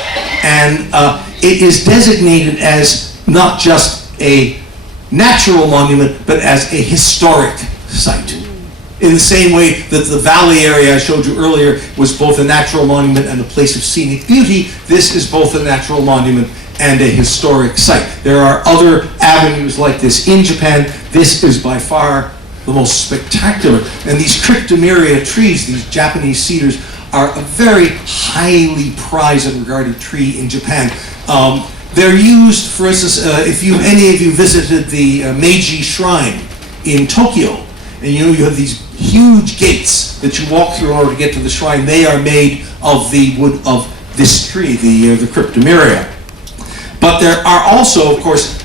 and it is designated as not just a natural monument, but as a historic site. In the same way that the valley area I showed you earlier was both a natural monument and a place of scenic beauty, this is both a natural monument and a historic site. There are other avenues like this in Japan. This is by far the most spectacular. And these cryptomeria trees, these Japanese cedars, are a very highly prized and regarded tree in Japan. They're used, for instance, if any of you visited the Meiji Shrine in Tokyo, and you have these huge gates that you walk through in order to get to the shrine. They are made of the wood of this tree, the cryptomeria. But there are also, of course,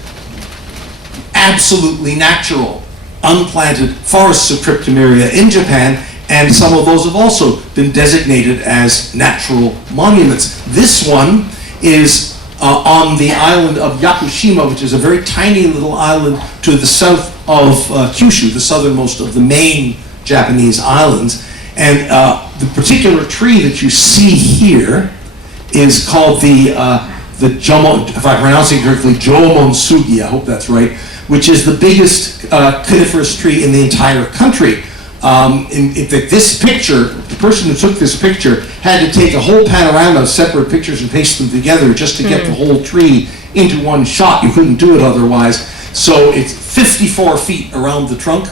absolutely natural, unplanted forests of cryptomeria in Japan, and some of those have also been designated as natural monuments. This one is on the island of Yakushima, which is a very tiny little island to the south of Kyushu, the southernmost of the main Japanese islands. And the particular tree that you see here is called the Jomon, if I'm pronouncing it correctly, Jomon Sugi, I hope that's right, which is the biggest coniferous tree in the entire country. In fact, this picture, the person who took this picture had to take a whole panorama of separate pictures and paste them together just to get the whole tree into one shot. You couldn't do it otherwise. So it's 54 feet around the trunk.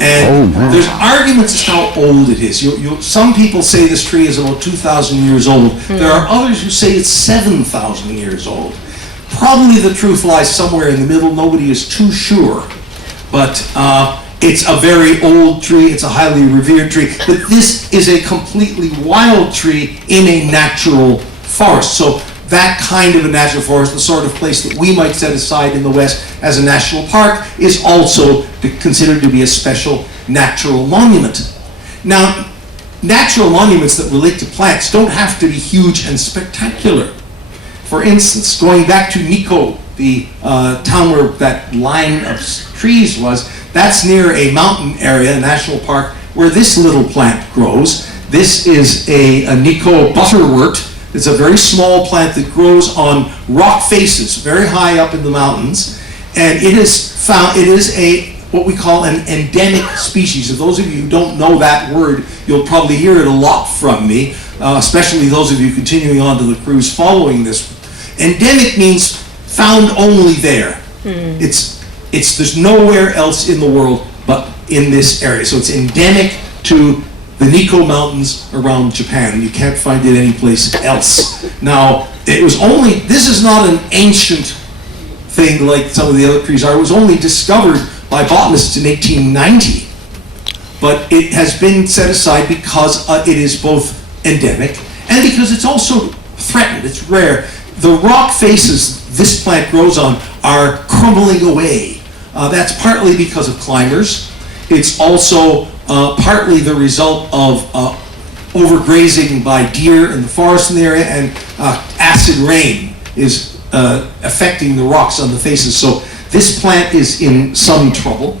And there's arguments as to how old it is. Some people say this tree is about 2,000 years old. There are others who say it's 7,000 years old. Probably the truth lies somewhere in the middle. Nobody is too sure. But it's a very old tree. It's a highly revered tree. But this is a completely wild tree in a natural forest. So that kind of a natural forest, the sort of place that we might set aside in the West as a national park, is also considered to be a special natural monument. Now, natural monuments that relate to plants don't have to be huge and spectacular. For instance, going back to Nikko, the town where that line of trees was, that's near a mountain area, a national park, where this little plant grows. This is a Nikko butterwort. It's a very small plant that grows on rock faces, very high up in the mountains, and it is what we call an endemic species. If those of you who don't know that word, you'll probably hear it a lot from me, especially those of you continuing on to the cruise following this. Endemic means found only there. There's nowhere else in the world but in this area. So it's endemic to the Nikko Mountains around Japan. You can't find it anyplace else. Now, this is not an ancient thing like some of the other trees are. It was only discovered by botanists in 1890. But it has been set aside because it is both endemic and because it's also threatened. It's rare. The rock faces this plant grows on are crumbling away. That's partly because of climbers. It's also partly the result of overgrazing by deer in the forest in the area, and acid rain is affecting the rocks on the faces. So this plant is in some trouble.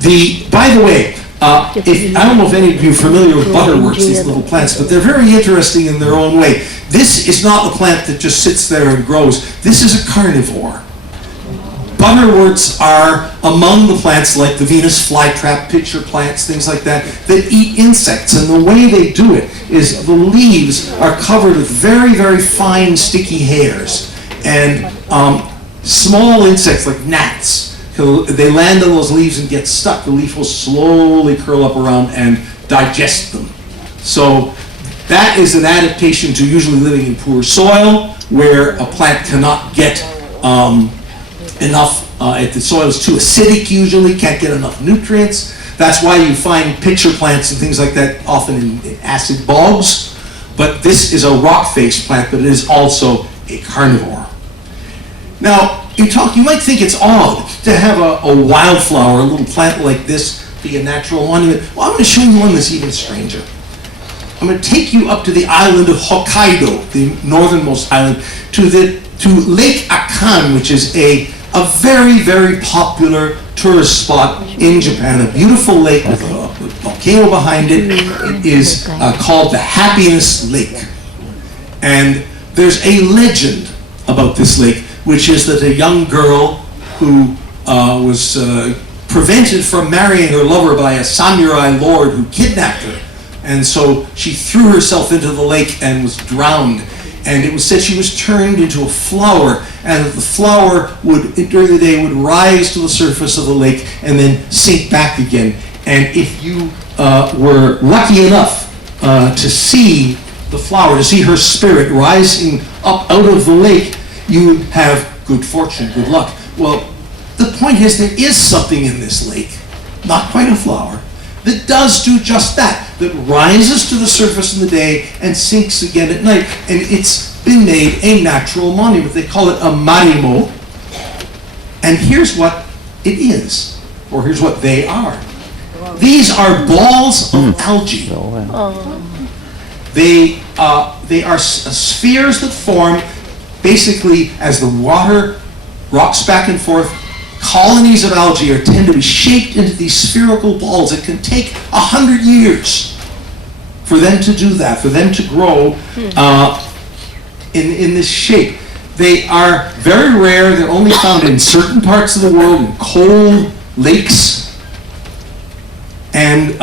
By the way, I don't know if any of you are familiar with butterworts, these little plants, but they're very interesting in their own way. This is not a plant that just sits there and grows. This is a carnivore. Butterworts are among the plants like the Venus flytrap, pitcher plants, things like that eat insects. And the way they do it is the leaves are covered with very, very fine, sticky hairs. And small insects like gnats, they land on those leaves and get stuck. The leaf will slowly curl up around and digest them. So that is an adaptation to usually living in poor soil, where a plant cannot get enough, if the soil is too acidic usually, can't get enough nutrients. That's why you find pitcher plants and things like that often in acid bogs. But this is a rock-faced plant, but it is also a carnivore. Now, you might think it's odd to have a wildflower, a little plant like this, be a natural monument. Well, I'm going to show you one that's even stranger. I'm going to take you up to the island of Hokkaido, the northernmost island, to Lake Akan, which is a very, very popular tourist spot in Japan. A beautiful lake with a volcano behind it. It is called the Happiness Lake. And there's a legend about this lake, which is that a young girl who was prevented from marrying her lover by a samurai lord who kidnapped her. And so she threw herself into the lake and was drowned. And it was said she was turned into a flower, and that the flower during the day, would rise to the surface of the lake and then sink back again. And if you were lucky enough to see the flower, to see her spirit rising up out of the lake, you would have good fortune, good luck. Well, the point is there is something in this lake, not quite a flower, that does do just that, that rises to the surface in the day and sinks again at night. And it's been made a natural monument. They call it a marimo. And here's what it is, or here's what they are. These are balls of algae. They are spheres that form basically as the water rocks back and forth. Colonies of algae tend to be shaped into these spherical balls. It can take 100 years for them to do that, for them to grow in this shape. They are very rare. They're only found in certain parts of the world, in cold lakes. And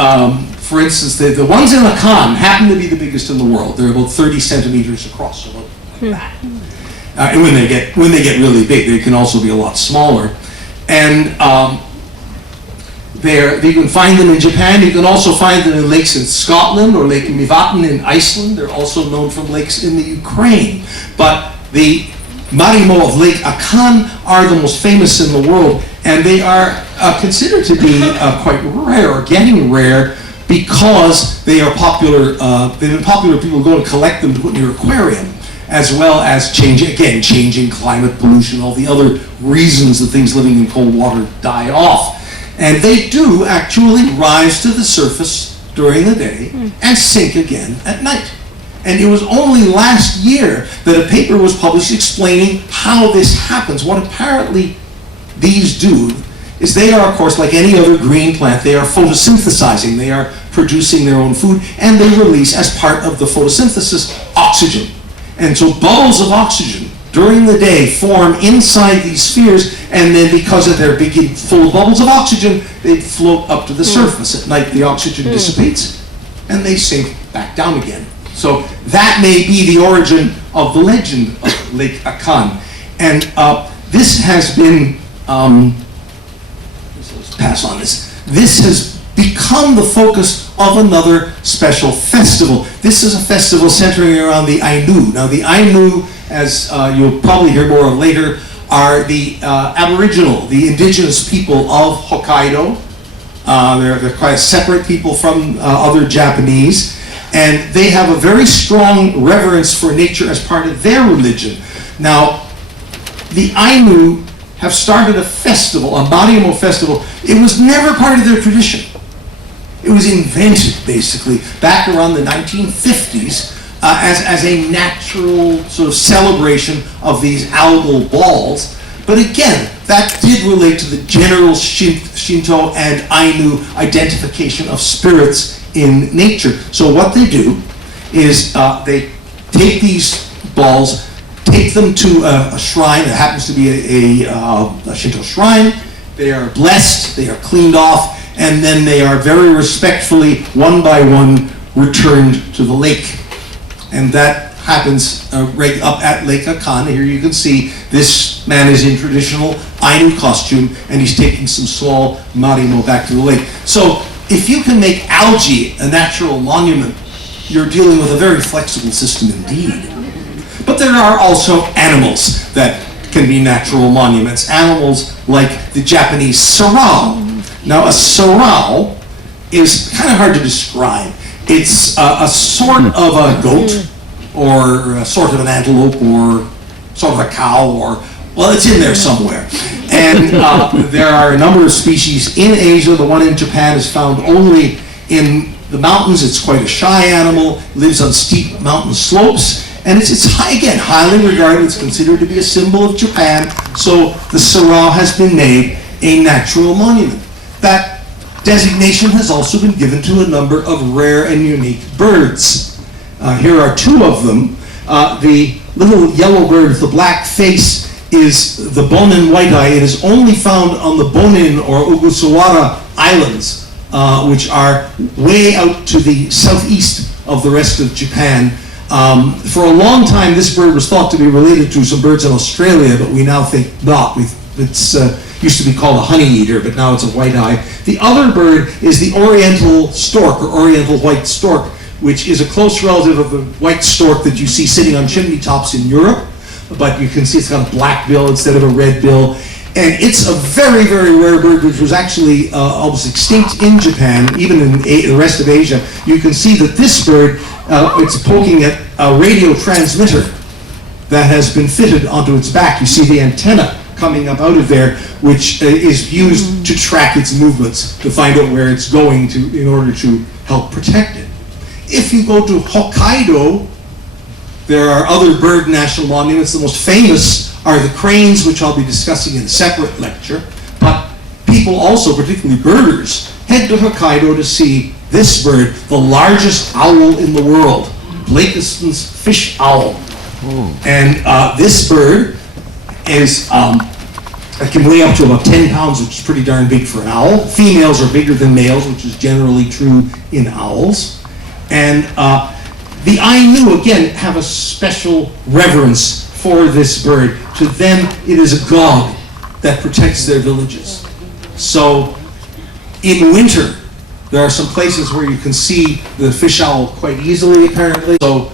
for instance, the ones in Lacan happen to be the biggest in the world. They're about 30 centimeters across, so like that. And when they get really big, they can also be a lot smaller. And you can find them in Japan. You can also find them in lakes in Scotland or Lake Mývatn in Iceland. They're also known from lakes in the Ukraine. But the marimo of Lake Akan are the most famous in the world, and they are considered to be quite rare, or getting rare, because they are popular. They've been popular. People go and collect them to put in your aquarium, as well as changing climate, pollution, all the other reasons that things living in cold water die off. And they do actually rise to the surface during the day and sink again at night. And it was only last year that a paper was published explaining how this happens. What apparently these do is they are, of course, like any other green plant, they are photosynthesizing. They are producing their own food, and they release, as part of the photosynthesis, oxygen. And so bubbles of oxygen during the day form inside these spheres, and then because of their big, full of bubbles of oxygen, they float up to the surface. At night, the oxygen dissipates, and they sink back down again. So that may be the origin of the legend of Lake Akan. And this has been, let's pass on this. This has become the focus of another special festival. This is a festival centering around the Ainu. Now the Ainu, as you'll probably hear more of later, are the Aboriginal, the indigenous people of Hokkaido. They're quite separate people from other Japanese, and they have a very strong reverence for nature as part of their religion. Now, the Ainu have started a festival, a Marimo festival. It was never part of their tradition. It was invented, basically, back around the 1950s as a natural sort of celebration of these algal balls. But again, that did relate to the general Shinto and Ainu identification of spirits in nature. So what they do is they take these balls, take them to a shrine that happens to be a Shinto shrine. They are blessed, they are cleaned off, and then they are very respectfully, one by one, returned to the lake. And that happens right up at Lake Akan. Here you can see this man is in traditional Ainu costume, and he's taking some small marimo back to the lake. So if you can make algae a natural monument, you're dealing with a very flexible system indeed. But there are also animals that can be natural monuments. Animals like the Japanese sarau. Now a sarau is kind of hard to describe. It's a sort of a goat, or a sort of an antelope, or sort of a cow, or, well, it's in there somewhere. And there are a number of species in Asia. The one in Japan is found only in the mountains. It's quite a shy animal, lives on steep mountain slopes, and it's again, highly regarded. It's considered to be a symbol of Japan, so the sarau has been made a natural monument. That designation has also been given to a number of rare and unique birds. Here are two of them. The little yellow bird with the black face is the Bonin white-eye. It is only found on the Bonin or Ogasawara Islands, which are way out to the southeast of the rest of Japan. For a long time, this bird was thought to be related to some birds in Australia, but we now think not. It's used to be called a honey eater, but now it's a white-eye. The other bird is the oriental stork, or oriental white stork, which is a close relative of the white stork that you see sitting on chimney tops in Europe, but you can see it's got a black bill instead of a red bill. And it's a very, very rare bird, which was actually almost extinct in Japan, even in the rest of Asia. You can see that this bird, it's poking at a radio transmitter that has been fitted onto its back. You see the antenna coming up out of there, which is used to track its movements, to find out where it's going to, in order to help protect it. If you go to Hokkaido, there are other bird national monuments. The most famous are the cranes, which I'll be discussing in a separate lecture. But people also, particularly birders, head to Hokkaido to see this bird, the largest owl in the world, Blakiston's fish owl. And this bird is, it can weigh up to about 10 pounds, which is pretty darn big for an owl. Females are bigger than males, which is generally true in owls. And the Ainu, again, have a special reverence for this bird. To them, it is a god that protects their villages. So, in winter, there are some places where you can see the fish owl quite easily, apparently. So,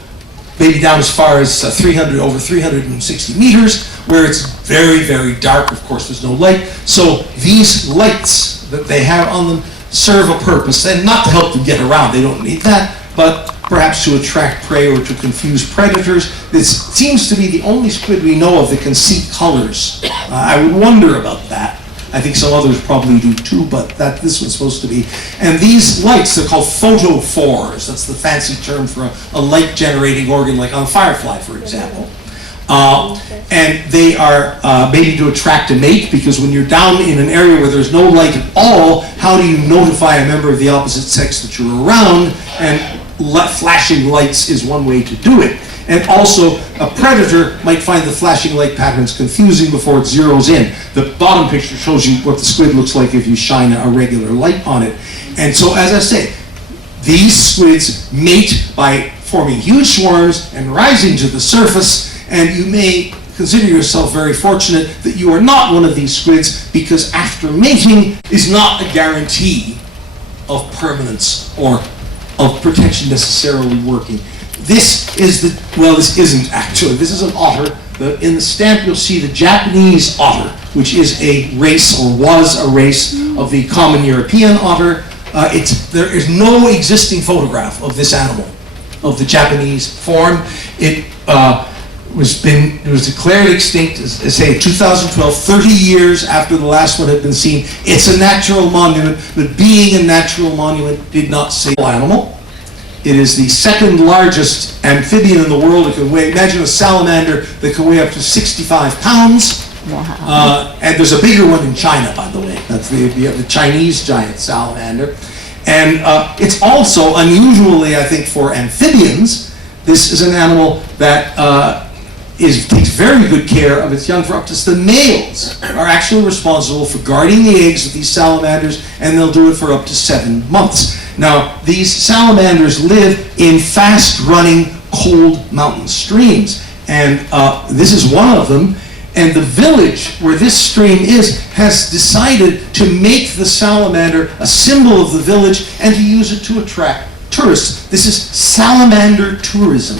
maybe down as far as over 360 meters, where it's very, very dark. Of course, there's no light. So, these lights that they have on them serve a purpose, and not to help them get around. They don't need that, but perhaps to attract prey or to confuse predators. This seems to be the only squid we know of that can see colors. I would wonder about that. I think some others probably do too, but this one's supposed to be. And these lights, they're called photophores. That's the fancy term for a light-generating organ, like on a firefly, for example. And they are maybe to attract a mate, because when you're down in an area where there's no light at all, how do you notify a member of the opposite sex that you're around? And flashing lights is one way to do it. And also, a predator might find the flashing light patterns confusing before it zeroes in. The bottom picture shows you what the squid looks like if you shine a regular light on it. And so, as I say, these squids mate by forming huge swarms and rising to the surface, and you may consider yourself very fortunate that you are not one of these squids, because after mating is not a guarantee of permanence or of protection necessarily working. This is this isn't actually, this is an otter. In the stamp you'll see the Japanese otter, which is a race, or was a race, of the common European otter. There is no existing photograph of this animal, of the Japanese form. It was declared extinct, as I say, in 2012, 30 years after the last one had been seen. It's a natural monument, but being a natural monument did not save the animal. It is the second largest amphibian in the world. It can weigh, imagine a salamander that can weigh up to 65 pounds. Wow. And there's a bigger one in China, by the way. That's the Chinese giant salamander. And it's also, unusually, I think, for amphibians, this is an animal that takes very good care of its young. For up to the males are actually responsible for guarding the eggs of these salamanders, and they'll do it for up to 7 months. Now, these salamanders live in fast-running, cold mountain streams, and this is one of them. And the village where this stream is has decided to make the salamander a symbol of the village and to use it to attract tourists. This is salamander tourism.